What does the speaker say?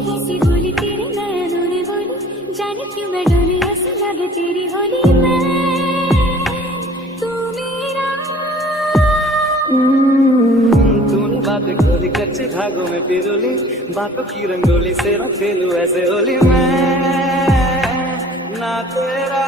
हंसी बोली तेरे नैनों ने बोली, जाने क्यों मैं डोली ऐसा लगे तेरी होली में तू मेरा। तूने बातें खोली कच्चे धागों में पिरोली, बातों की रंगोली से खेलूं ऐसे होली मैं ना तेरा